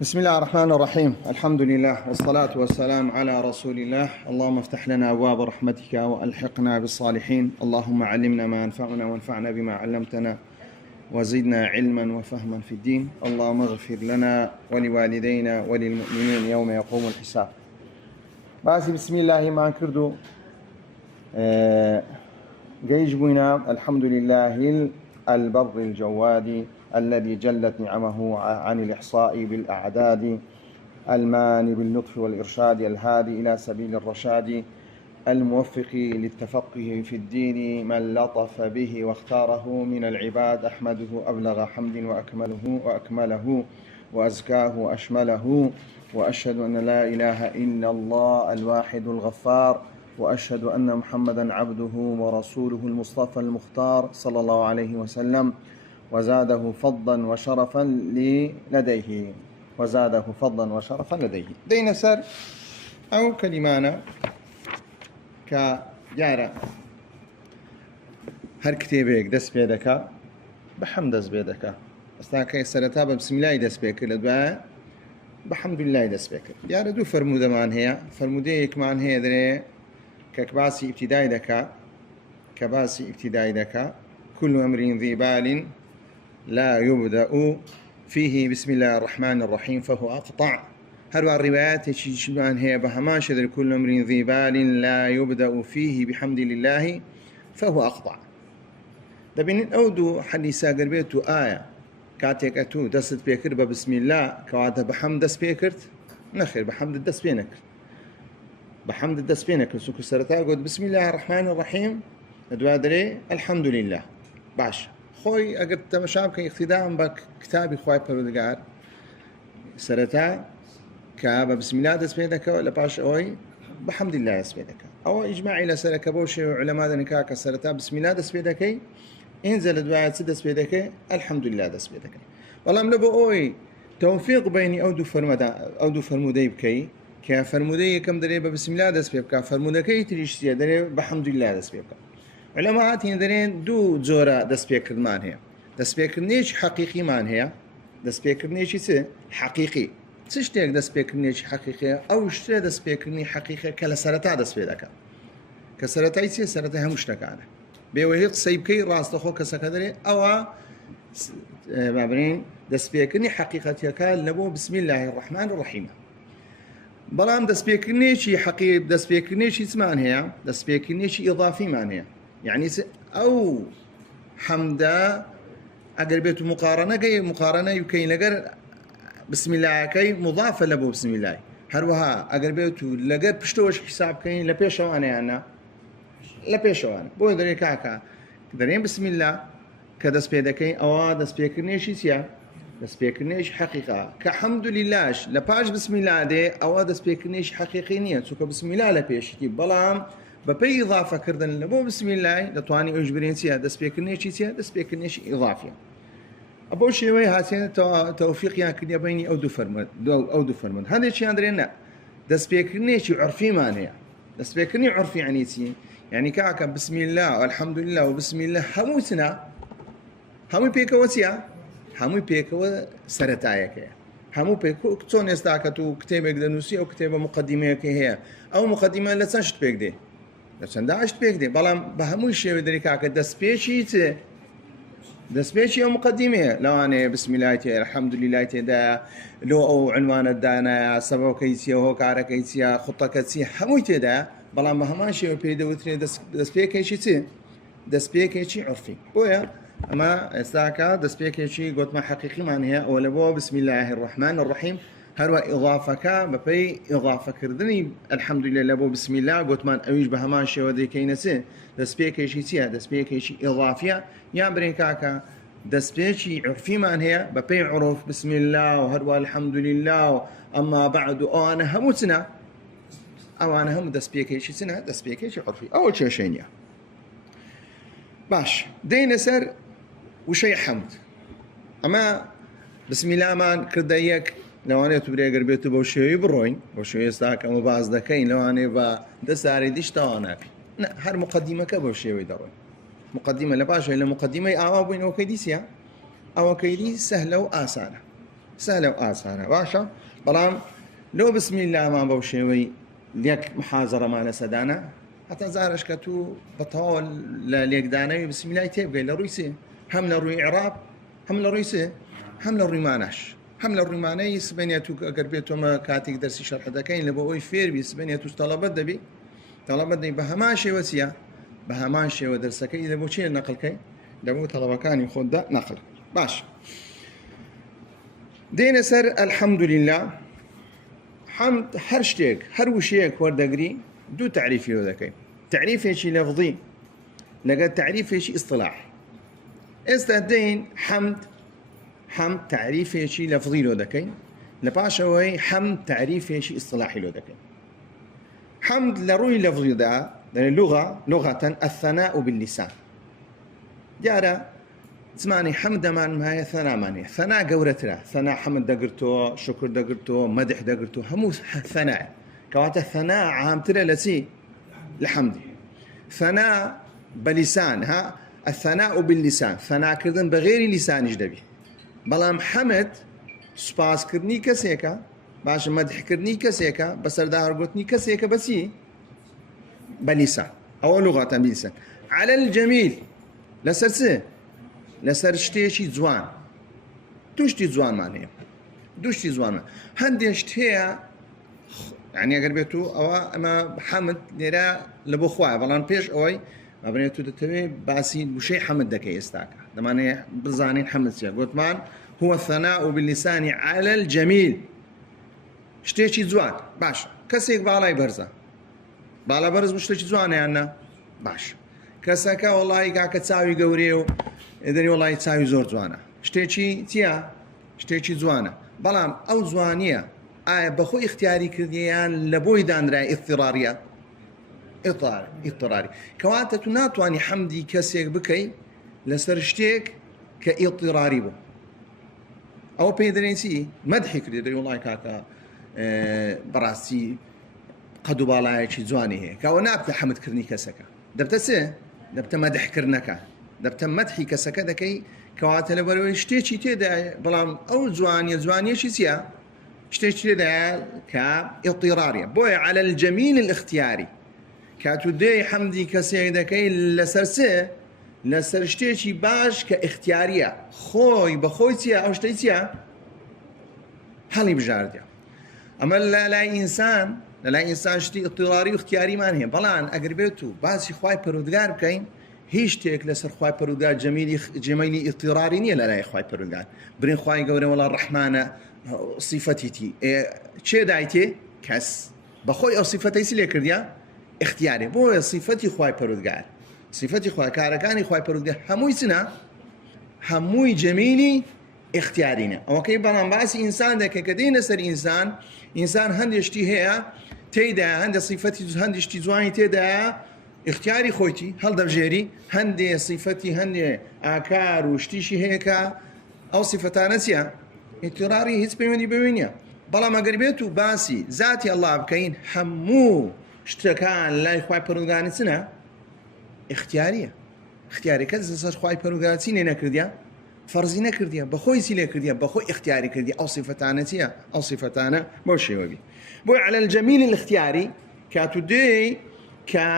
بسم الله الرحمن الرحيم. الحمد لله والصلاة والسلام على رسول الله. اللهم افتح لنا أبواب رحمتك وألحقنا بالصالحين. اللهم علمنا ما ينفعنا وانفعنا بما علمتنا وزدنا علما وفهما في الدين. اللهم اغفر لنا ولوالدينا وللمؤمنين يوم يقوم الحساب. بسم الله ما كردو جيج بنا. الحمد لله البر الجواد الذي جلت نعمه عن الإحصاء بالأعداد، الماني باللطف والإرشاد، الهادي إلى سبيل الرشاد، الموفق للتفقه في الدين، من لطف به واختاره من العباد. أحمده أبلغ حمد وأكمله وأزكاه وأشمله، وأشهد أن لا إله إلا الله الواحد الغفار، وأشهد أن محمدا عبده ورسوله المصطفى المختار صلى الله عليه وسلم، وزاده فضلا وشرفا لديه دين سر أو كلمانا كجارة هر كتابك دس بيدك بحمد دس بيدك استاكي سرتابة بسم الله دس بيك لدواء بحمد الله دس بيك جارة دو فرمودة مان هي فرموديك مان هي دري كباسي ابتدائي دكا كل أمر ذي بال لا يبدأ فيه بسم الله الرحمن الرحيم فهو أقطع. هروا الروايات شبان هي بهمان شذر كل أمر ذي بال لا يبدأ فيه بحمد الله فهو أقطع. دبين أودو حديثا قربيتو آية كاتيك أتو دست بيكر بسم الله كواتا بحمد دست بيكرت نخير بحمد الدست بينكر بحمد الدست بينكر سوكو سرطا قد بسم الله الرحمن الرحيم دوادري الحمد لله باش خوي اگر تماشام كي اقتداء بك كتابي خوي پروردگار سرتا كاب بسم الله دس بيدك ولا باش اوي بحمد الله دس بيدك او اجماع الى سرك بوش علماء نكاك سرتا بسم الله دس بيدك انزل دعاء دس بيدك الحمد لله دس بيدك والله ملبو اوي توفيق بيني او دو فرمودي بكي كفرمودي كم دري بسم الله دس بيدك فرمودكي تريش دري بحمد الله دس بيدك علماء هندرين دو زورا دست بيكرمان هي دست بيكرنيش حقيقي مان هي دست بيكرنيش سي حقيقي تشتيك دست بيكرنيش حقيقي او شتي دست بيكرني حقيقي كلا سرتا دست بيدك كسرتاي سي سرتا همش نكانه بيوهيق سيبكي راس تخو كسكدري او مابرين دست بيكرني حقيقتي كان لبو بسم الله الرحمن الرحيم بلام دست بيكرنيش حقيقي دست بيكرنيش اسمان هي دست بيكرنيش اضافي مان هي يعني أو حمدا أقل بيت مقارنة يكي لقر بسم الله كي مضافة لبو بسم الله هروها أقل بيت لقر بشتوش حساب كي لبيشوانا أنا لبيشوانا بو دري كاكا درين بسم الله كدس بيدكي أو دس بيكرنيش سيا دس بيكرنيش حقيقة كحمد لله لباش بسم الله دي أو دس بيكرنيش حقيقي نية سوك بسم الله لبيشتي بلام بپی إضافة كردن لبو بسم الله لطواني أجبرين سيها دس بيكرنيشي سيها دس بيكرنيشي إضافية أبو شيوي هاتين توفيق يعني كديا بيني أو دو فرمد هذا الشيء عندنا دس بيكرنيشي عرفي مانيا دس بيكرني عرفي يعني سي يعني كاكا بسم الله والحمد لله وبسم الله همو بيكا وسيا همو بيكا سرتايك همو بيكو كتون يستاكتو كتابك دنوسي أو كتابة مقدمة هي أو مقدمة لا تنشط بيك دي لسان داشت بيك دي بلام بهموي شيء بدري كاكا دس بيشي أو مقدمة لو أنا بسم الله تي الحمد لله تي دا لو أو عنوان الدانا سبب كيسيا وهو كارا كيسيا خطة كيسيا هموي تي دا بلام بهمان شيء بيدو وثري دس بيكيشي تي دس بيكيشي عرفي بويا أما استاكا دس بيكيشي قلت ما حقيقي معناها أولا بو بسم الله الرحمن الرحيم هروا إضافك ببي إضافة كردني الحمد لله لبو بسم الله قلت من أويش بهمان شيء ودي كينسي دس بيكيشي سيا دس بيكيشي إضافية يا برين كاكا دس بيكي عرفي من هي ببي عرف بسم الله وهروا الحمد لله أما بعد أنا هموتنا أو أنا هم دس بيكيشي سنة دس بيكيشي عرفي أول شيء شينيا باش دين سر وشي حمد أما بسم الله ما كرديك لو أنا تبري قربيته بوشيء بروين بوشيء استاك أما بعض ذكين لو أنا بدساري ديش تانا في لا هر مقدمة كبوشيء يدرون مقدمة لباشا إلا مقدمة أو بين أو كيديسيا أو كيدي سهلة وآسانة سهلة وآسانة باشا. بەڵام لو بسم الله ما بەو شێوەی لێک محازەڕە مانە سەدانە حتا زارش کە تو بەتەواو لە لێکدانەوی بسم الله تێبگەی لە ڕووی سێ هەم لە ڕووی عێراب هەم لە ڕووی سێ هەم لە ڕووی مانەش هەم لە ڕووی مانەی سبەنێت و ئەگەر بێت تۆمە کاتێک دەرسی شەرح دەکەین لە بۆ ئەوی فێربی سبەنێت و تەڵەبەت دەبی تەڵەبەت دەی بە هەمان شێوە چییە بە هەمان شێوە دەرسەکەی لە بۆ چیە نەقڵکەی لە بۆ تەڵەبەکانی خۆتدا نەقڵ. باش دێنە سەر الحەمدولله. حەمد هەر شتێک هەر وشەیەک وەردەگری دوو تعریفی لۆ دەکەین، تعریفێکی لەفظی لەگەڵ تعریفێکی ئیصطلاح. ئێستا دێین حەمد تعریفێکی لەفظی لۆ دەکەین، لە پاشەوەی حەمد تعریفێکی ئیصطلاحی لۆ دەکەین. حەمد لە ڕووی لەفظیدا لغەتەن الثناء باللسان. دیارە زمانی حەمدەمان هەیە ثەنامان هەیە، ثەنا گەورەترە، ثەنا حەمد دەگرتەوە، شکر دەگرتەوە، مەدح دەگرتەوە، هەموو ثەنا کەواتە ثەنا عامترە لە چی؟ لە حەمدی. ثەنا بەلیسان ها الثناء باللسان، ثەناکردن بە غێری لیسانیش دەبی. بەڵام حەمد سوپاسکردنی کەسێکە، باشە مەدحکردنی کەسێکە، بەسەردا هەڵگوتنی کەسێکە بەچی؟ بەلیسان. ئەوە لغەتەن بلیسان. على الجەمیل لەسەر چ؟ لەسەر شتێکی جوان. دوو شتی جوانمان هەیە، دوو شتی جوانمان هەندێک شت هەیە یعنی ئەگەر بێت و ئەوە ئەمە حەمد لێرە لە بۆ خوایە، بەڵام پێش ئەوەی ئەبرێت و دەتەوێت باسی وشەی حەمد دەکەی ئێستاکە دەمانەیە بزانین حەمد چیە. گوتمان هو الثناء باللسان على الجەمیل، شتێکی جوان. باش کەسێک باڵای بەرزە، باڵا بەرز بوو شتێکی جوانە یاننا؟ باش کەسەکە وەڵی کاکە چاوی گەورەیە و دەری وڵی چاوی زۆر جوانە، شتێکی چییە؟ شتێکی جوانە. بەڵام ئەو جوانیە ئایا بەخۆی اختیاری کردیان لە بۆی دانرای ئیضطراریە؟ ئیضطراری. کەواتە تو ناتوانانی حەمدی کەسێک بکەی لەسەر شتێک کە ئیضطراری بوو. ئەوە پێی دەرێن چی؟ مەدحی کردی دەری وڵی کاکە بەڕاستی قەد و باڵایەکی جوانی هەیە، کەەوە نابتە حەمدکردنی کەسەکە، دەبتە چێ؟ دەبتە مەدحکردنەکە، دەبتە مەدحی کەسەکە دەکەی کەواتە لەبەرەوەی شتێکی تێدایە، بەڵام ئەو جوانیەکی چییە؟ شتێکی تێدایە کە ئیضطراریە. بۆیە على الجەمیل الاختیاری کاتو دێی حەمدی کەسێک دەکەی لەسەر چێ؟ لەسەر شتێکی باش کە اختیاریە، خۆی بەخۆی چییە؟ ئەو شتەی چییە؟ هەڵی بژاردیە. ئەمە لەلای ئینسان شتی ئیضطراری و اختیاریمان هەیە. بەڵام ئەگەر بێت و باسی خوای پەروەردگار بکەین، هیچ شتێک لەسەر خوای پەروەردگار جەمیلی ئیضطراری نییە لەلای خوای پەروەردگار. برین خوای گەورە وەڵا ڕەحمانە صیفەتیتی چێ دایتێ؟ کەس بەخۆی ئەو صیفەتەی چی لێ کردیە؟ اختیارێ. بۆیە صیفەتی خوای پەروەردگار، صیفەتی خوای کارەکانی خوای پەروەردگار هەمووی چنە؟ هەمووی جەمیلی اختیارینە. ئەوەکەی بەڵام باسی ئینسان دەکە کە دێنە سەر ئینسان هەندێک شتی هەیە تێیدا، هەندێک صیفەتی هەندێک شتی جوانی تێدایە اختیاری خۆیتی هەڵدەبژێری، هەندێ صیفەتی هەندێ ئاکار و شتیشی هەیە کە ئەو صیفەتانە چییە؟ ئیضطراری هیچ پەیوەندی بەوێ نییە. بەڵام ئەگەر بێت و باسی ذاتی ئەڵڵا بکەین، هەموو شتەکان لای خوای پەروەردگار چنە؟ اختیاریە. اختیاریەکە لەسەر خوای پەروەردگار چی لێ نەکردیە؟ فەرزی نەکردیە، بەخۆی چی لێ کردیە؟ بەخۆی اختیاری کردی. ئەو صیفەتانە چییە؟ ئەو صیفەتانە بۆ شێوەبی. بۆی على الجەمیل الاختیاری کاتو دێی کە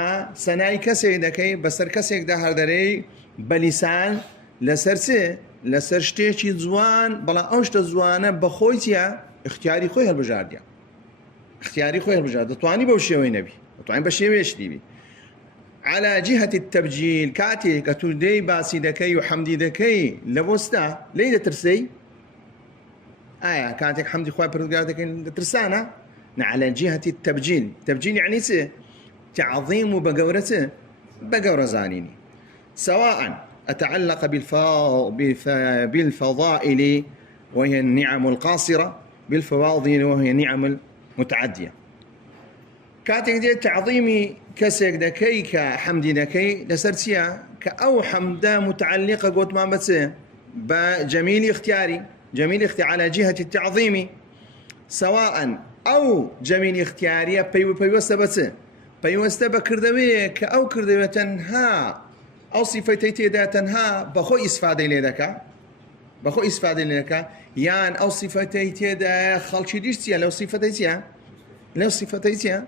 سەنای کەسێک دەکەی بەسەر کەسێکدا هەردەرەی بەلیسان لەسەر چێ؟ لەسەر شتێکی جوان، بەڵام ئەو شتە جوانە بەخۆی چییە؟ اختیاری خۆی هەڵبژاردیە. اختیاری خۆی هەڵبژارد دەتوانی بەو شێوەی نەبی، دەتوانی بە شێوەیەشی بی. على جهة التبجيل كاتي كتودي باسي دكي وحمدي دكي لبوستا ليه ترسي؟ كاتك حمدي خوي پروردگار دكي ترسانا على جهة التبجيل. تبجيل يعني سي تعظيم بقورته بقور زانيني، سواء أتعلق بالفضائل وهي النعم القاصرة، بالفواضل وهي النعم المتعدية. كاتك دي تعظيمي كسك دكي كحمدي دكي لسرتيا كأو حمدة متعلقة قوت ما بس بجميل اختياري، جميل اختيار على جهة التعظيم، سواء أو جميل اختياري بيوسته بس بيوسته بكردوية كأو كردوية تنها أو صفتي تيدا تنها بخو إسفادة لذاك بخو استفاده لك يان او صفتي تيدا خلشي ديشتيا لو صفتيتيا لو صفتيتيا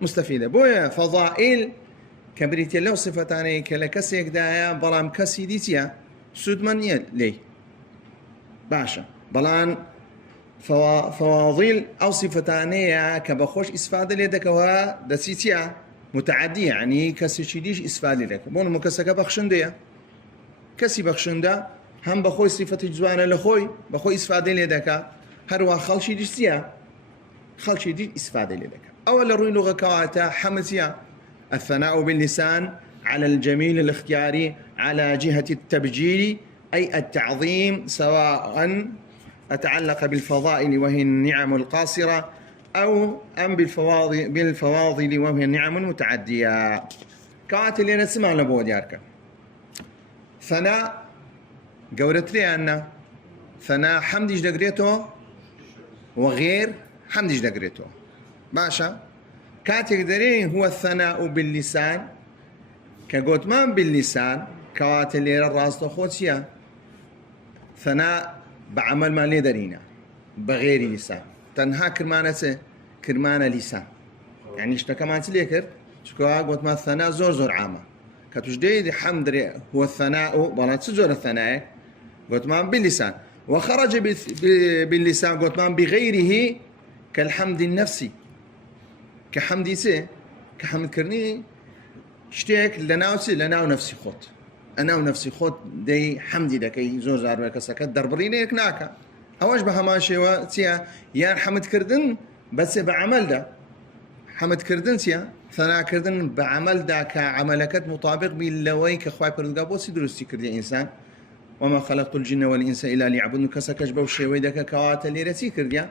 مستفيده بويا فضائل كبريتيا لو صفتاني كلا كسيك دايا بلام كسي ديتيا سود من لي باشا بلان فواضيل او صفتانية كبخوش استفاده لدك وها دسيتيا متعدية يعني كسي شديش استفاده لك بون مكسكه بخشنديه كسي بخشنده هم بخوي صفتي جوانه لخوي بخوي استفاده لدك هروا خلشي ديشتيا خلشي دي استفاده لدك اول روي لغه كواتا حمسيا الثناء باللسان على الجميل الاختياري على جهة التبجيل أي التعظيم سواء أتعلق بالفضائل وهي النعم القاصرة أو أم بالفواضل وهي النعم المتعدية كوات اللي نسمع لبو ديارك ثناء قولت لي أن ثناء حمدش دقريته وغير حمدش دقريته باشا كاتك درين هو الثناء باللسان كقوتمان باللسان كوات اللي الراس خوتيا ثناء بعمل ما لي درينا بغير لسان تنها كرمانة لسان يعني اشتا كمان تليكر شكوا قوتمان الثناء زور عامة كتجديد حمد هو الثناء بلان تزور الثناء قوتمان باللسان وخرج باللسان قوتمان بغيره كالحمد النفسي كحمدي سي كحمد كرني شتيك لناو نفسي خوت انا ونفسي خوت دي حمدي دكي زور زار كسكت دربريني كناكا اوش بها ماشي وتيا يا حمد كردن بس بعمل ده حمد كردن تيا ثنا كردن بعمل ده كعملكت مطابق باللوي كخواي بردقابوسي درستي كردي انسان وما خلقت الجن والانس الا ليعبدون كسكش بوشي ويدك كوات اللي رسي كرديا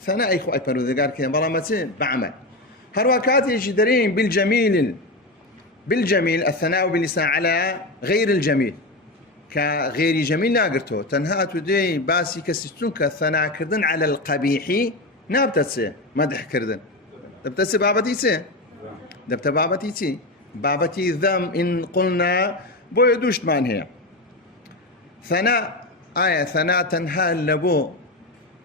ثنا اي خواي بردقار كده برامتين بعمل هرواكاتي جدرين بالجميل الثناء باللسان على غير الجميل كغير جميل ناقرتو تنهات ودي باسي كسستون كالثناء كردن على القبيح نابتسي مدح كردن دبتسي بابتي سي دبت بابتي تي بابتي ذم إن قلنا بو يدوش مان هي ثناء ثناء تنها لبو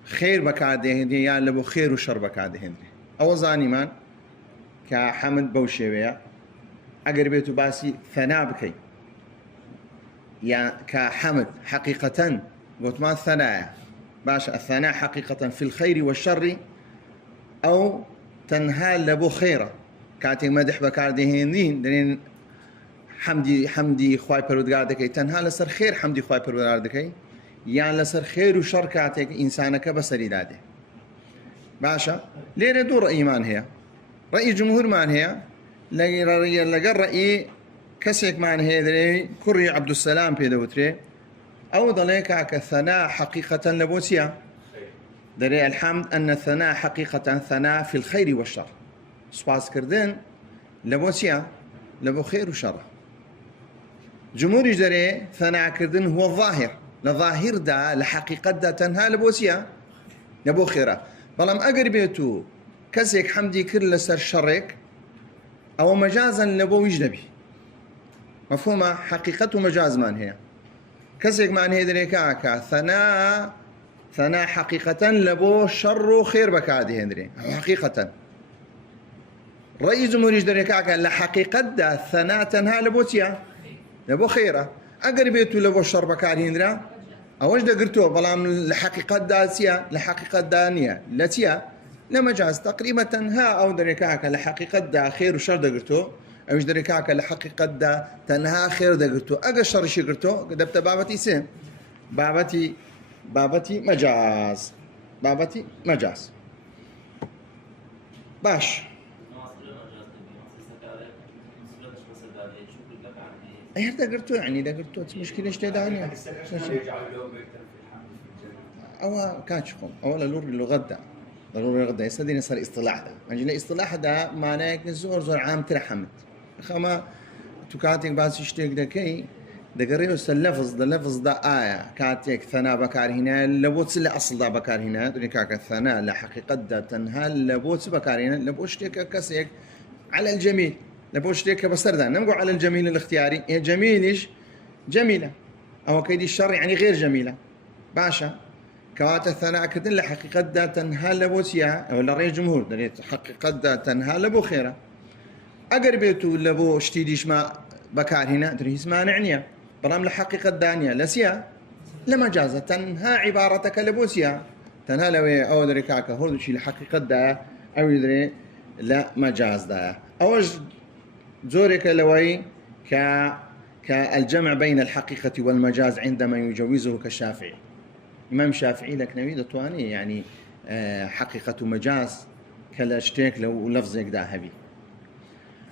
خير بكاده هندي يا لبو خير وشر بكاده هندي أو زاني مان كحمد بوشيوية أقر بيتو باسي ثناء بكي يا كحمد حقيقة قلت ما الثناء باش الثناء حقيقة في الخير والشر أو تنهال لبو خيرة كاتي مدح بكاردي هندين دلين حمدي خواي پروردگار تنها لسر خير حمدي خواي پروردگار يعني لسر خير وشر كاتك إنسانك بسري داده باشا ليه دو رأي مان هي رأي جمهور مان هي لقى رأي كسيك مان هي دري كري عبد السلام بيدوتري أو ضليك كالثناء حقيقة لبوسيا دري الحمد أن الثناء حقيقة ثناء في الخير والشر سواس كردن لبوسيا لبو خير وشر جمهور دري ثناء كردن هو الظاهر لظاهر دا لحقيقة دا تنها لبوسيا لبو خيرا بلام أقربيتو كسيك حمدي كر لسر شرك أو مجازا لبو يجنبي مفهومة حقيقته مجاز مان هي كسيك مان هي دريكا ثناء حقيقة لبو شر وخير بكادي هندري حقيقة رئيس جمهورية دريكا لحقيقة دا ثناء تنها لبوتيا لبو خيرة أقربيتو لبو شر بكادي هندري أوش دا قرتو بلام لحقيقة دا سيا لحقيقة دانية لتيا لمجاز تقريبا ها أو دريكاك لحقيقة دا خير وشر دا قرتو أوش دريكاك لحقيقة دا تنها خير دا قرتو أقا شر شي قرتو دبت بابتي سين بابتي مجاز باش ايه دا قرتو يعني دا قرتو مشكلة ايش تداني أو كاتشكم أولا اللغة دا ضروري غدا يستدين صار اصطلاح ده أجل اصطلاح ده معناه زور عام ترحمت خما تكاتك باس يشتيك ده كي ده قريبس اللفظ ده آية كاتك ثناء بكار هنا لبوت اللي أصل ده بكار هنا دريكاك الثناء لحقيقة ده تنهال لبوت بكار هنا لبوشتيك كسيك على الجميل لبوشتيك بسر ده نمقو على الجميل الاختياري جميل إيش جميلة أو كيدي الشر يعني غير جميلة باشا كواتە ثەناکردن لە حقیقەتدا تەنها لە بۆ چیە؟ ئەوە لە ڕێی جمهور دەرێت حقیقەتدا تەنها لە بۆ خێرە. ئەگەر بێت و لە بۆ شتی دیشما بەکارهێنا هیچ مانع نییە، بەڵام لە حقیقەتدا نیە، لە چیە؟ لە مەجازە تەنها عیبارەتەکە لە بۆ چیە؟ تەنها لەوەیە ئەوە دەرێ کاکە هەڵوشی لە حقیقەتدایە ئەوی درێ لە مەجازدایە. ئەوەش زۆرێکە لەوەی كالجمع بين الحقيقة والمجاز عندما يجوزه كالشافعي. إمام الشافعي لك نوي دتواني يعني حقيقة مجاز كلا شتيك لو لفظك دا هبي.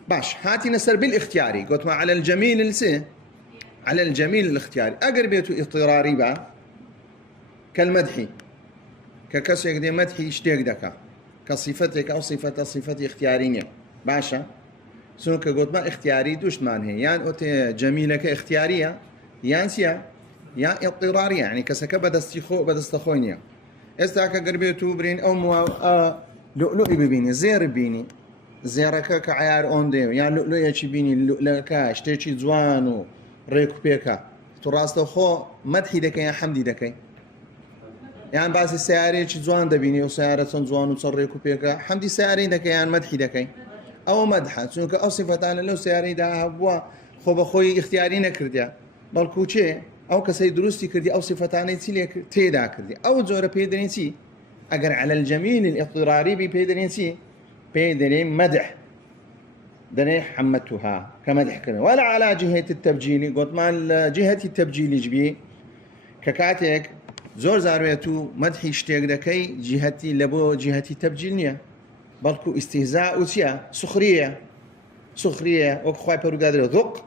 باش هاتي نسر بالاختياري قلت ما على الجميل السي على الجميل الاختياري أقربيته اضطراري با كالمدحي ككسيك دي مدحي شتيك دكا كصفتك أو صفتي اختيارية باشا سونك قلت ما اختياري دوش مان هي يعني أوتي جميلك اختيارية يانسيا يا اضطرارية يعني كسك بدستخوينيا استاك قربيتو برين أو لؤلؤي ببيني زير بيني زيرك كعيار اون ديم يعني لؤلؤي شي بيني لؤلؤكا شتيشي زوانو ريكو بيكا تراستو خو مدحي دكي يا حمدي دكي يعني بعض السيارات زوان دبيني وسيارة زوان وتصريكو بيكا حمدي سيارين دكي يعني مدحي دكي أو مدحة سونك أو صفتان لو سياري دا هبوا خو بخوي اختياري نكرديا بلكو چه أو كسي دروستي كردي أو صفتان تيدا كردي أو زورة بيدرين سي أجر على الجميل الاضطراري بيدرين سي بيدرين مدح دني حمدتها كمدح كده ولا على جهة التبجيل قلت ما جهة التبجيل جبي ككاتك زور زارويتو مدحي اشتيق دكي جهتي لبو جهتي تبجيلنيا بلكو استهزاء وسيا سخرية وكخواي برودادر ذق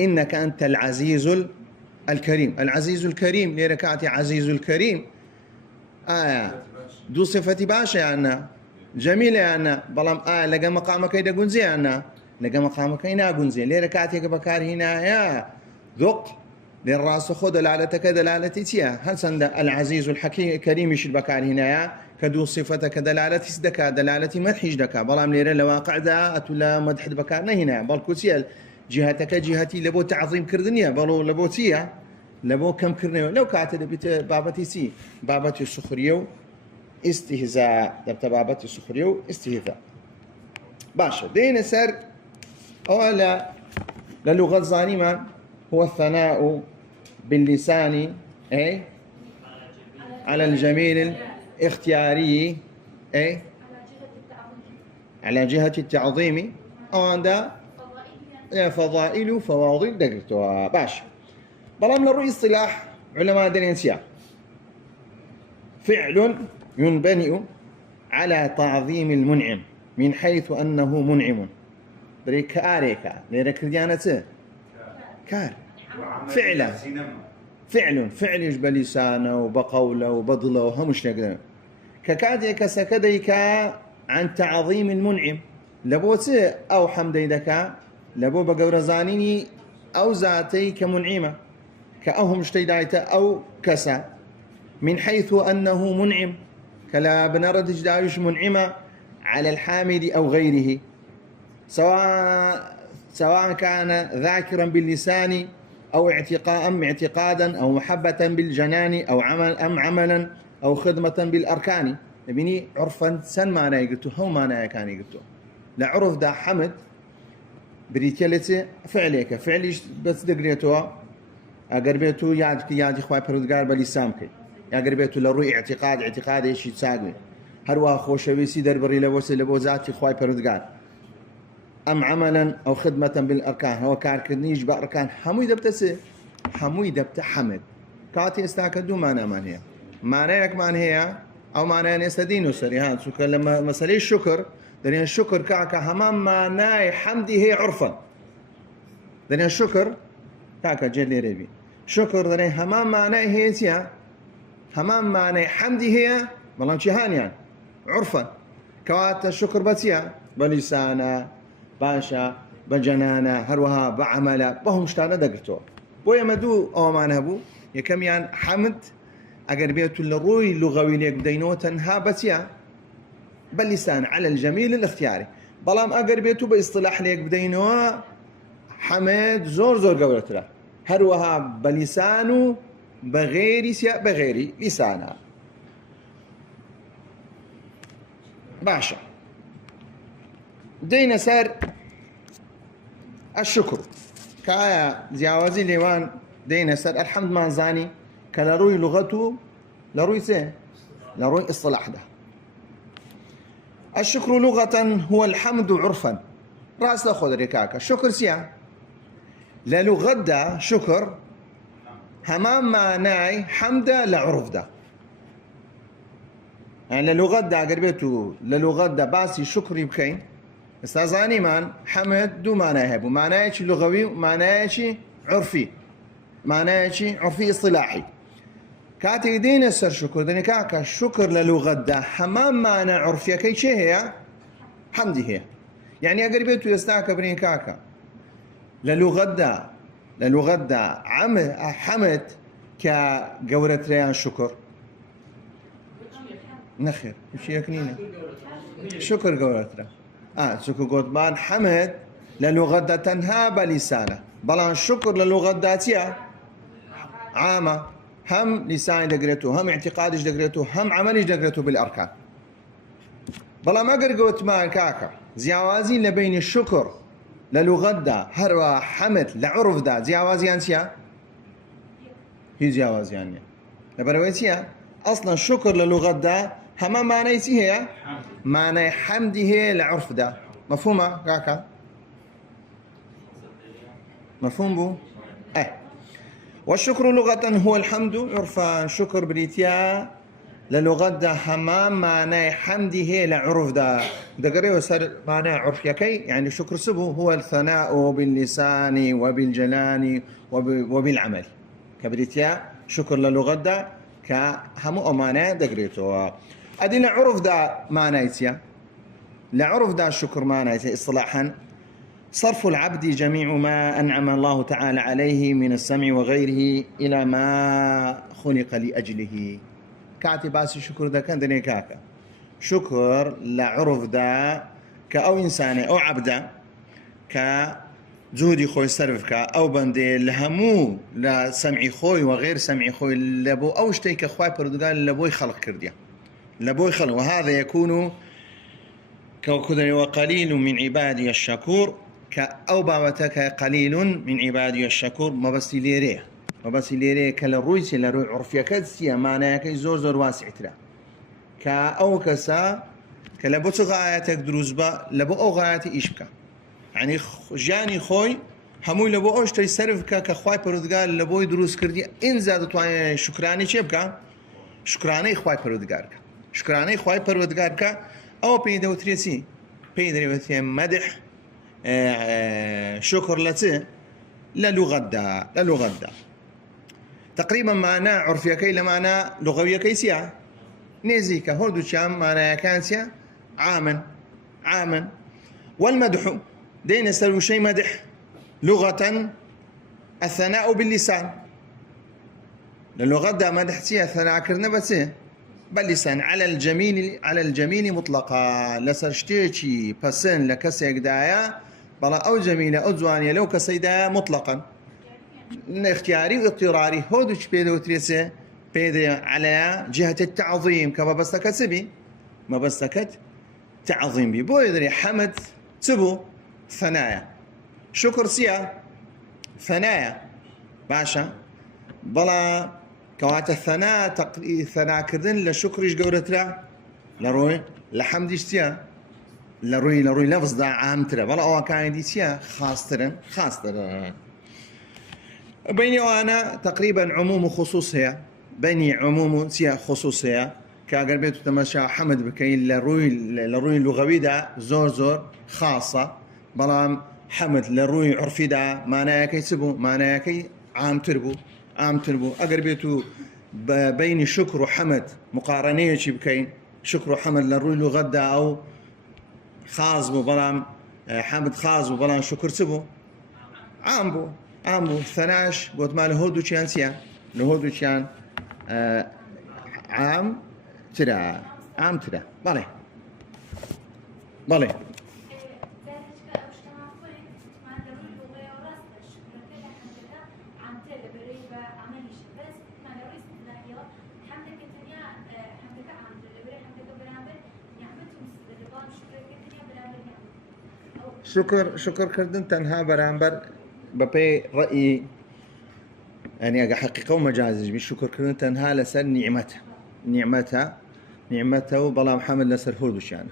إنك أنت العزيز الكريم العزيز الكريم ليركعتي عزيز الكريم دو صفتي باشا يعني جميلة يعني بلام لقى مقامك يدا قنزي يعني لقى مقامك ينا قنزي ليركعتي بكار هنا يا ذق للراس خذ دلالتك دلالتي تيا هل سند العزيز الحكيم الكريم يش البكار هنا يا كدو صفتك دلالتي سدكا دلالتي مدحيش دكا بلام ليرة لواقع دا أتولا مدح بكارنا هنا بلكو سيال جهتك جهتي لبو تعظيم كردنيا بلو لبو تيا لبو كم كرنيا لو كاتل بيت بابتي سي بابتي سخريو استهزاء دبت بابتي سخريو استهزاء باشا دين سر أولا للغة الظالمة هو الثناء باللسان أي على الجميل الاختياري أي على جهة التعظيم أو عند فضائل فواضل دقرتها باش بلام للرؤي اصطلاح علماء دينيسيا فعل ينبني على تعظيم المنعم من حيث أنه منعم بريك آريكا ليرك رجانته كار فعل يجبل لسانه وبقوله وبضله وهمش نقدر ككاديك سكديك عن تعظيم المنعم لبوت أو حمديدك لبو بقورزانيني أو ذاتي كمنعمة كأهم اشتيدايته أو كسا من حيث أنه منعم كلا بنردج دايش منعمة على الحامد أو غيره سواء كان ذاكرا باللسان أو اعتقادا أو محبة بالجنان أو عملا أو خدمة بالأركان نبيني عرفا سن ما أنا قلته هو ما أنا كان قلته لعرف دا حمد بريتيالتي فعليك فعليش بس دقريتوا أقربيتو يادي خواي پروردگار بلسامك أقربيتو لروي اعتقاد ايش يتساقني هروا خوشويسي دربري لبو ذاتي خواي پروردگار أم عملا أو خدمة بالأركان هو كاركنيش بأركان حموي دبت حمد كاتي استاكدو معنى هي معناك هي أو معنى نستدينو سريهان سوكا لما مسألة الشكر دنيا الشكر كاكا همام معناي حمدي هي عرفا دنيا الشكر كاكا جلي ريبي شكر دنيا همام معناي هي تيا همام معناي حمدي هي بلان شهان يعني عرفا كوات الشكر بتيا بلسانا باشا بجنانا هروها بعملا بهم اشتانا دقرتو بويا مدو او ما نهبو يكم يعني حمد اگر بيتو للروي لغوي ليك دينو تنها بتيا باللسان على الجميل الاختياري بلام اگر بيتو باصطلاح ليك بدينو حمد زور قولت له هروها بلسانو بغير بغير لسانا باشا دينا سر الشكر كايا زياوزي ليوان دينا سر الحمد ما زاني كلاروي لغته لروي سه لروي اصطلاح ده الشكر لغة هو الحمد عرفا راس لاخذ ركاكا شكر سيا للغة ده شكر همام معناي حمده لعرف ده يعني للغة ده قربيتو للغة ده باسي شكري بكين استاذاني مان حمد دو معناه هبو معناه شي لغوي ومعناه شي عرفي معناه شي عرفي اصطلاحي كاتي دين سر شكر دني كاكا شكر للغة ده همام معنى عرفي كي شي هي حمدي هي يعني قربيتو يستاك برين كاكا للغة ده حمد كقورة ريان شكر نخير وش يكنينا شكر قورة ريان شكر قوتبان حمد للغة ده تنها بلسانه بلان شكر للغة داتيا عامة هم لسان دقرته هم اعتقادش دقرته هم عملش دقرته بالأركان بلا ما قرقوت ما كاكا زياوازين لبين الشكر للغة دا هروا حمد لعرف دا زياوازيان سيا هي زياوازيان لبرويتيا أصلا الشكر للغة دا هما معنى سي هي معنى حمدي هي لعرف دا مفهومة كاكا مفهوم بو والشكر لغة هو الحمد عرفان شكر بريتيا للغة دا همام معنى حمدي هي لعرف دا دقري وصار معنى عرف يكي يعني شكر سبو هو الثناء باللسان وبالجنان وبالعمل كبريتيا شكر للغة دا كهمو معنى دقريتو أدي لعرف دا معنى يتيا لعرف دا الشكر معنى يتيا اصطلاحا صرف العبد جميع ما أنعم الله تعالى عليه من السمع وغيره إلى ما خلق لأجله كاتي باسي شكر دا كان دني كاكا شكر لعرف دا كأو إنسان أو عبدا كجهدي خوي سرفك أو بندي لهمو لسمعي خوي وغير سمعي خوي لبو أو شتيك خوي بردقال لبوي خلق كرديا لبوي خلق وهذا يكون كوكدني وقليل من عبادي الشكور كأو بابتك قليل من عبادي الشكور ما بس ليريه كالروي سلروي عرفيا كدسيا معناها كي زور واسع ترى كأو كسا كلبو غاياتك دروزبا لبو أو غاياتي إيشبكا يعني جاني خوي هموي لبو أوش تيسرفكا كخواي بردقال لبوي دروز كردي إن زادت واي شكراني شبكا شكراني خواي بردقاركا شكراني خواي بردقاركا أو بيدو تريسي بيدو مدح شكر لته للغة دا تقريبا معنى عرفيا كي لمعنى لغوية كيسيا نيزيكا هردو شام معنى كانسيا عاما والمدح دين يسألوا شيء مدح لغة الثناء باللسان للغة دا مدح سيا ثناء كرنا بس باللسان على الجميل مطلقا لسرشتيشي بسن لكسيك دايا بلا أو جميلة أو زوانية لو كسيدايا مطلقا اختياري واضطراري هودوش بيدو تريسي بيدو على جهة التعظيم كما بستكت سبي ما بستكت تعظيم بي بو يدري حمد سبو ثنايا شكر سيا ثنايا باشا بلا كوات الثناء ثناء كردن لشكرش قورترا لروي لحمد اشتيا لروي لفظ دا عام ترى بلا أو كان دي سيا خاص ترى بيني وأنا تقريبا عموم وخصوص هي بيني عموم سيا خصوص هي كقربيت تمشى حمد بكين لروي لغوي دا زور خاصة بلا حمد لروي عرفي دا معناه كي سبو معناه كي عام تربو أقربيتو بين شكر وحمد مقارنية شي بكين شكر وحمد لروي لغة دا أو خاص بو بلام حمد خاص بو بلام شكر سبو عام بو ثناش قلت ما لهودو كان سيا لهودو كان عام ترى بالي شكر كردن تنها برامبر ببي رأيي يعني أجا حقيقة ومجازي بالشكر كردن تنها لسر نعمته وبلا محمد لسر هودش يعني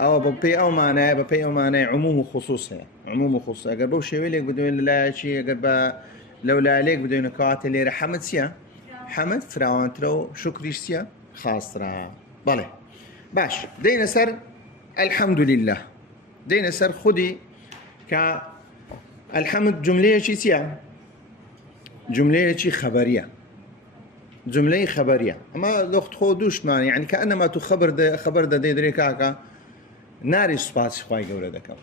أو ببي أو معناه عموم وخصوص يعني عموم وخصوص أجا بوشي ويلك بدون لا شيء أجا لولا عليك بدون كات اللي رحمت سيا حمد فراوان ترو شكريش سيا خاص را بله باش دينا سر الحمد لله دينا سر خدي ك الحمد جملة شي سيا جملة شي خبرية جملة خبرية أما لوقت خودوش معنى يعني كأنما تخبر ده خبر ده دي كاكا ناري سباس خواي جوردك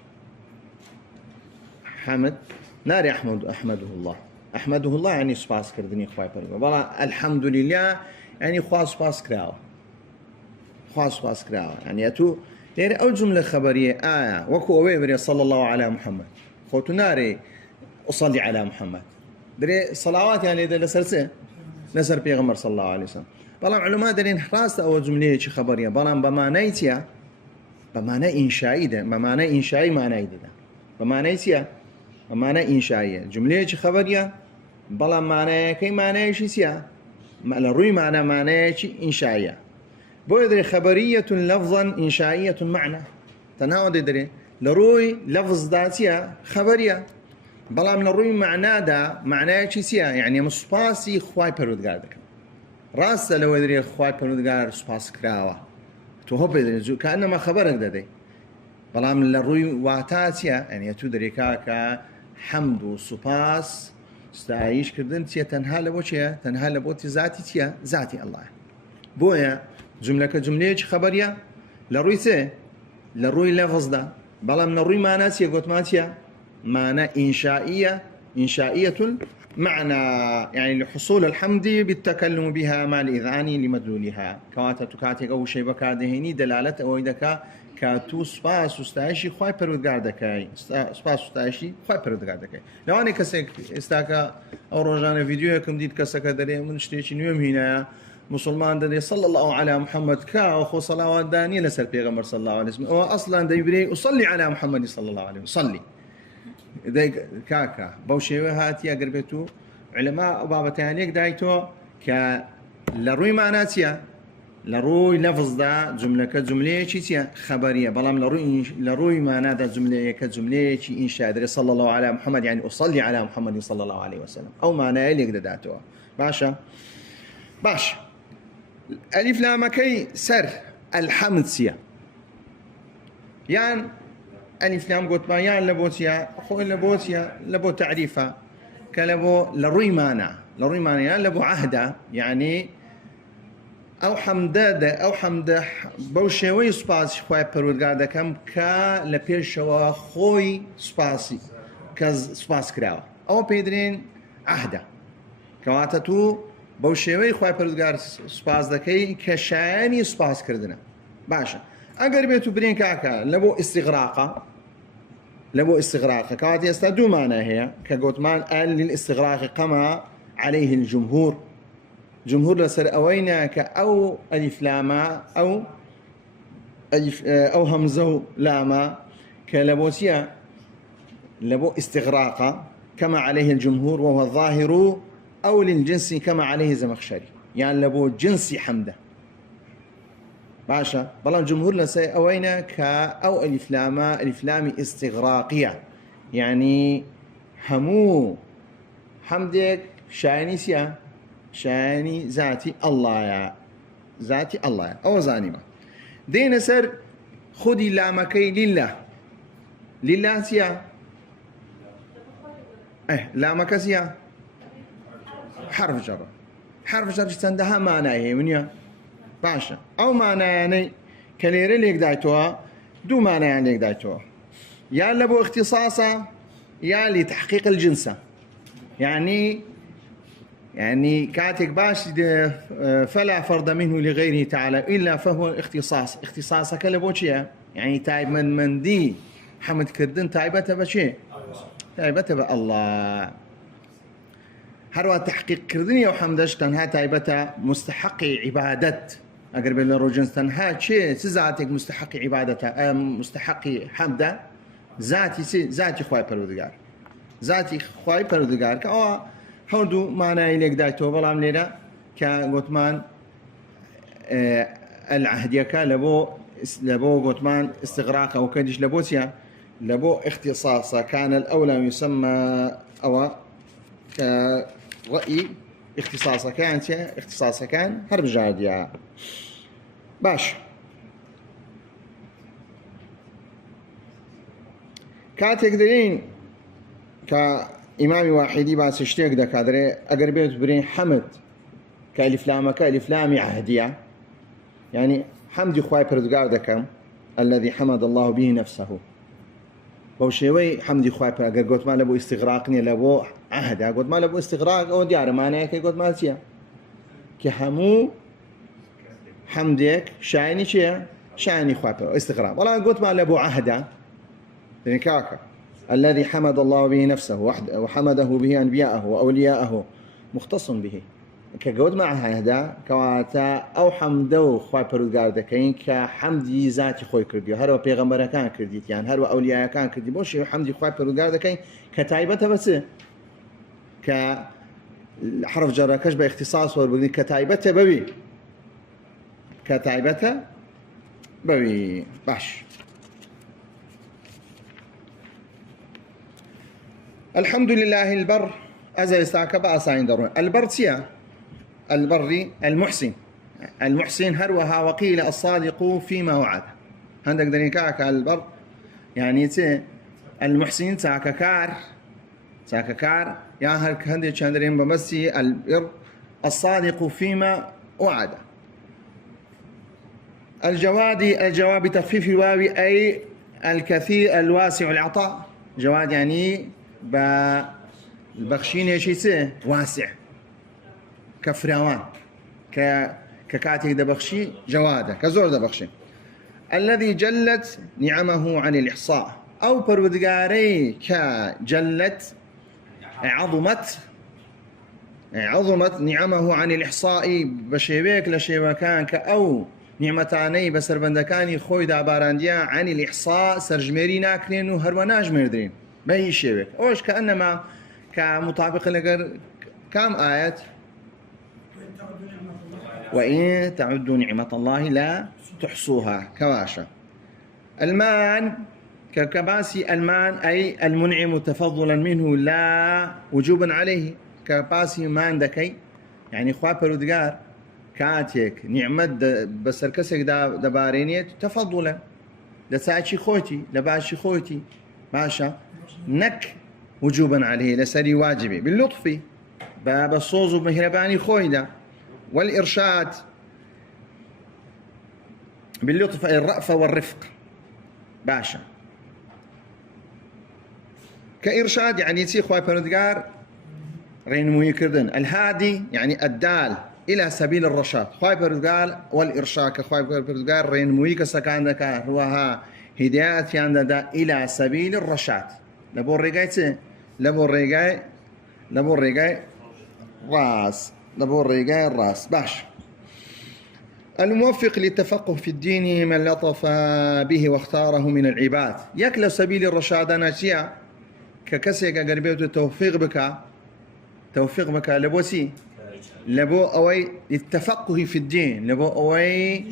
حمد ناري أحمده الله يعني سباس كردني خواي بلا الحمد لله يعني خوا سباس كراو يعني أتو لأن أو جملة خبرية وكو أويبري صلى الله على محمد خوتو ناري أصلي على محمد دري صلوات يعني إذا لسر بيغمر صلى الله عليه وسلم بلام علماء درين راست أو جملة خبرية بلام بمعنى إنشائي ده بمعنى إنشائي معنى ده بمعنى إنشائية جملة خبرية بلام معنى كي معنى شيء لروي معنى إنشائية بودري خبرية لفظا إنشائية معنى تناود دري لروي لفظ ذاتية خبرية بلام لروي معنى دا معنى شيء يعني مصباسي خواي برودگار دك راس لو دري خواي برودگار سباس كراوا تو هو بدري كأنما خبرك ددي بلام لروي واتاتيا يعني تو دري كاكا حمد وسباس استعيش كردن تيا تنها لبوشيا تنها لبوتي ذاتي تيا ذاتي الله بويا جملة كجملة خبرية لروي لفظ ده بلام لروي معناتيا قلت ماتيا معنى إنشائية المعنى يعني لحصول الحمد بالتكلم بها مع الإذعان لمدلولها كواتا تكاتي أو شيء بكادهيني دلالة أو إذا كاتو سباس استعيشي خواي برودگار دكاي سباس استعيشي خواي برودگار دكاي لو أنا كسك استاكا أو رجعنا فيديو كم ديت كسك دري من شتيش نيوم هنا مسلمان دري صلى الله على محمد كا أخو صلوات داني لسر بيغمر صلى الله عليه وسلم هو أصلا ديبري أصلي على محمد صلى الله عليه وسلم صلي إذا كاكا بوشي هاتي أقربتو علماء بابتان يك دايتو ك لروي معناتيا لروي لفظ دا جملة كجملة شيء خبرية بلام لروي معنى دا جملة كجملة شيء إنشاء دري صلى الله على محمد يعني أصلي على محمد صلى الله عليه وسلم أو معنى اللي يقدر داتوه باش ألف لام كي سر الحمد سيا يعني ألف لام قلت ما يعني لبوتيا أخو لبوتيا لبو تعريفها كلبو لروي معنى يعني لبو عهده يعني أو حمد بوشوي سباس خوي پروردگار دكم كا لپیشوا خوي سباسي كز سباس كراو أو بيدرين عهده كواتتو بوشوي خوي پروردگار سباس دكي كشاني سباس كردنا باشا اگر بيتو برين كاكا لبو استغراق كواتي استدو معنى هي كقوتمان قال للاستغراق قام عليه الجمهور لسر أوينا كأو ألف لاما أو همزة لاما كلبوسيا لبو استغراقا كما عليه الجمهور وهو الظاهر أو للجنس كما عليه زمخشري يعني لبو جنسي حمده باشا بلا الجمهور لسر أوينا كأو ألف لامي استغراقية يعني همو حمدك شاني ذاتي الله أو زانمة دين سر خدي لامكي لله سيا لامك سيا حرف جر تندها معناه منيا باشا أو معناه يعني كليري ليك دايتوها دو معناه يعني ليك دايتوها يا لبو اختصاصا يا لتحقيق الجنسة يعني كاتك باش فلا فرض منه لغيره تعالى إلا فهو اختصاص كلبوشيا يعني تايب من دي حمد كردن تايبته بشي تايبته بالله هروا تحقيق كردني أو حمدش تنها تايبته مستحق عبادة أقرب للرجل تنها شيء سزاتك مستحق عبادته مستحق حمده ذاتی خوای پەروەردگار ذاتی خوای پەروەردگار کە ئەوە هەردوو مانای لێکدایتەوە بەڵام لێرە کە گوتمان العهدیەکە لە بۆ گوتمان استغراق ئەو کەدیش لە بۆ چیە لە بۆ اختصاصە كان الأولى يسمى أو رأي اختصاصة كانت اختصاصة كان هرب جادية باش كاتك دلين كإمام واحدي باس اشتيك دا كادري أقر بيت برين حمد كالف لامي عهدية يعني حمد خواي پروردگار دكم الذي حمد الله به نفسه بوشيوي حمد خواي اگر قلت ما لبو استغراقني لبو عهد قلت ما لبو استغراق او ديار معناه كي قلت ما تيا كهمو حمدك شايني شيا شايني خواي استغراق والله قلت ما لبو عهد يعني كاكا الذي حمد الله به نفسه وحمده به انبياءه واولياءه مختص به كجود مع هذا كواتا أو حمده خوي پروردگار دكين كحمدي ذاتي خوي كردي هر وبيغمبر كان كرديت يعني هر وأولياء كان كردي بوش حمدي خوي پروردگار دكين كتايبته بس كحرف جر كش باختصاص وربني كتايبته ببي كتايبته ببي باش الحمد لله البر أزا يستعك بأساين درون البر تيا البري المحسن هروها وقيل الصادق فيما وعد عندك دنيكاك البر يعني المحسن تاككار يا هل هندي تشاندرين بمسي البر الصادق فيما وعد الجواب بتخفيف الواو أي الكثير الواسع العطاء جواد يعني بالبخشين شيء واسع كفراوان ككاتك دبخشي جواده كزور دبخشي الذي جلت نعمه عن الإحصاء أو پروردگاري كجلت عظمت نعمه عن الإحصاء بشيبك لشيبكان كأو نعمتاني بسر بندكاني خوي دابارانديا عن الإحصاء سرجميري ناكرين وهروناج مردرين بأي شيبك أوش كأنما كمطابق لقر كم آيات وإن تعدوا نعمة الله لا تحصوها كواشا المان كباسي المان أي المنعم تفضلا منه لا وجوبا عليه كباسي مان دكي يعني خواه پروردگار كاتيك نعمت بسر كسك دبارينيت تفضلا لساعتي خوتي لباشي خوتي باشا نك وجوبا عليه لسري واجبي باللطف باب الصوز ومهرباني خويدا والإرشاد باللطف الرأفة والرفق باشا كإرشاد يعني يتي خواي پروردگار رينموي كردن الهادي يعني الدال إلى سبيل الرشاد خواي پروردگار والإرشاد كخواي پروردگار رينموي كسكان دكا هو ها هدايات ياندا إلى سبيل الرشاد لبو الرقاي راس لبور رجاء الراس باش الموفق للتفقه في الدين من لطف به واختاره من العباد يكل سبيل الرشاد ناشيا ككسيك قربيت التوفيق بك لبوسي لبو أوي للتفقه في الدين لبو أوي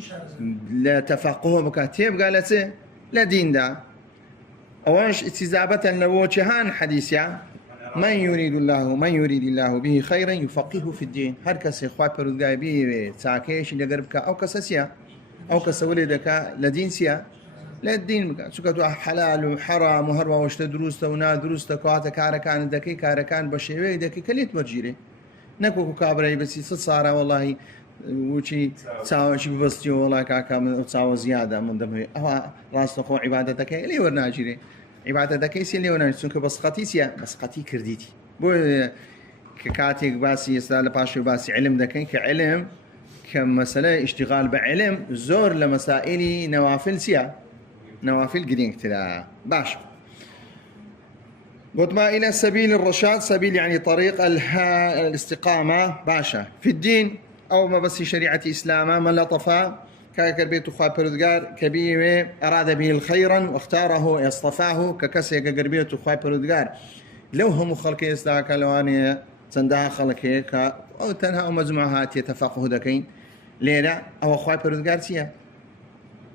لتفقه بك تيب قالت لا دين دا أوش استزابة لبو شهان حديثيا من يريد الله به خيرا يفقهه في الدين هر کس خواه پروردگار به ساکیش لقربك او کسسيا او كسولدك لدين سيا للدين بك سكتوا حلال وحرام وهروا واشت دروسته ونا دروسته كواتا كاركان دكي كاركان بشيوي دكي كليت برجيري نكو كابري بس صار والله وشي تساوي شي بس والله كاكا من تساوي زياده من دمه هو راس تقو عبادتك لي ورناجري عبادتك يسي لي ورناجري بس قتيسيا بس قتي كرديتي بو كاتيك باسي يسال باشو باسي علم دكين كعلم كمساله اشتغال بعلم زور لمسائل نوافل سيا نوافل قدين كتلا باش قلت ما إلى سبيل الرشاد سبيل يعني طريق الاستقامة باشا في الدين أو ما بس شريعة إسلام من لطفا كاكر بيت خواي پروردگار كبير أراد به الخيرا واختاره يصطفاه ككسي كقربيت خواي پروردگار لو هم خلق يستاك لواني تندها خلق هيك أو تنها مجموعات يتفقه دكين ليلة أو خواي پروردگار تيا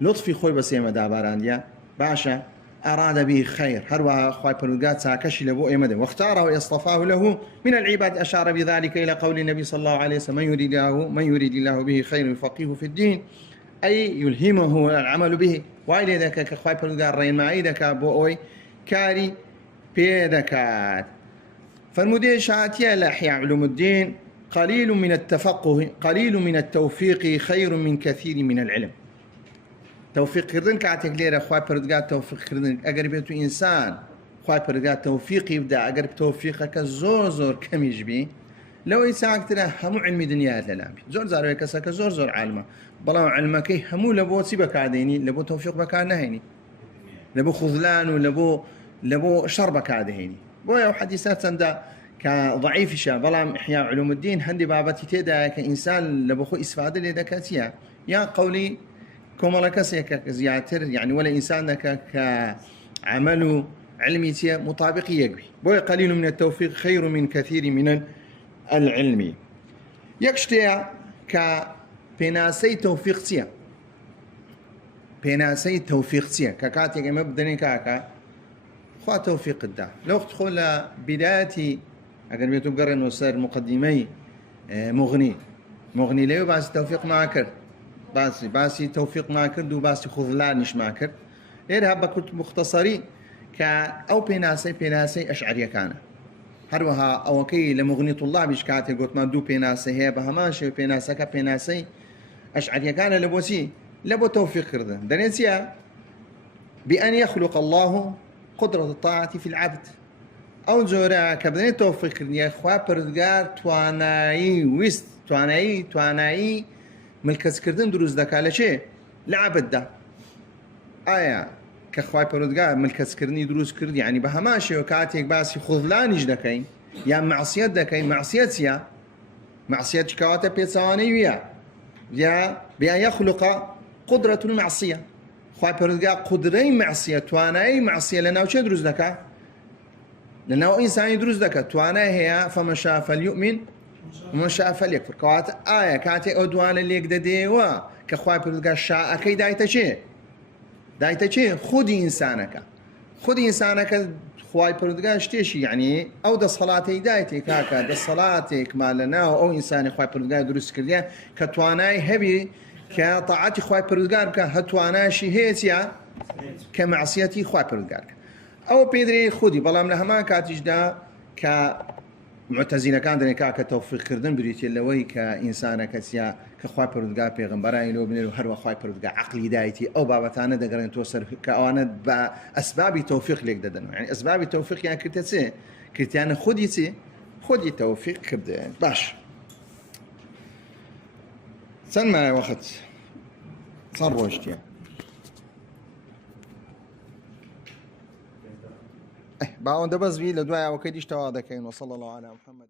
لطفي خوي بسيمة دابارانديا باشا أراد به خير هروا خواي پروردگار ساكشي لبو إمده واختاره يصطفاه له من العباد أشار بذلك إلى قول النبي صلى الله عليه وسلم من يريد الله به خير يفقهه في الدين أي يلهمه العمل به وإلى ذاك كخواي پروردگار رين معيدك بوي كاري بيدكات فالمدير شاتيا لأحياء علوم الدين قليل من التفقه قليل من التوفيق خير من كثير من العلم توفيق كردن كاتك ليرة خواي پروردگار توفيق كردن أقرب يتو إنسان خواي پروردگار توفيق يبدأ أقرب توفيقك زور كم يجبي لو إنسان كتير همو علمي دنيا للامي زور زاروي كساك زور عالمه بلا علمك همو لبو سيبك عاديني لبو توفيق بكار نهيني لبو خذلان ولبو شربك عاديني بويا وحديثات سندا كضعيف شا بلا إحياء علوم الدين هندي بابتي تيدا كإنسان لبو خو إسفادة ليدا كاتيا يا قولي كومالا كسيك زياتر يعني ولا إنسان كعمل علمي تيا مطابق يقوي بويا قليل من التوفيق خير من كثير من العلم يكشتيا كبناسي توفيق تيا بناسي توفيق تيا كاتي كما بدني كاكا خوا توفيق الدا لو تدخل بدايتي اگر بيتو قرن وصار مقدمي مغني ليه باس توفيق معك باسي توفيق معك دو باسي خذلانش معك إيه هبا كنت مختصري أو بيناسي أشعرية كان هروها أو كي لمغني طلاب إشكاتي قلت ما دو بيناسي هي بهماشي بيناسي أشعرية كان لبو توفيق كردن دنيسيا بأن يخلق الله قدرة الطاعة في العبد أو زورا كبدني توفيق كردن يا إخوة پروردگار توانایی وست توانایی ملکس کردن دروست دکا لچه لعبد ده آیا كخواي پروردگار ملکس کردنی دروست کرد يعني بهماشي وكاتيك باسي خذلانش دكين يا معصية دكين معصية كواتا بيتسواني ويا يا بأن يخلق قدرة المعصية خواي پروردگار قدرين معصية تواناي معصية لناو چه دروست دكا لناو إنساني دروست دكا تواناي هي فمن شاء فليؤمن ومن شاء فليكفر كوات آية كاتي أدوان اللي يقدر ديوا كخواي پروردگار شاء كي دايتا چه خودي إنسانك خواي پروردگار شتيشي يعني أو دا صلاتي دايتي كاكا دا صلاتك ما لنا أو إنسان خواي پروردگار دروست كرديا كتواناي هبي كطاعتي خواي پروردگار كهتواناشي هيتيا كمعصيتي خواي پروردگار أو بيدري خودي بلام لهما كاتيش دا معتزلة كان دنيا كتوفيق كردن بريتي لوي كإنسان كسيا كخواي پروردگار پیغمبران لو بنلو هر وخواي پروردگار عقلي دايتي او بابتانه دغرن توسر كأوانه بأسباب توفيق لك ددن يعني أسباب توفيق يعني كرتي خودي توفيق كبد باش سن ما وقت صار روشتيا باون دبز بي لدوايا وكيديش تواضع كين وصلى الله على محمد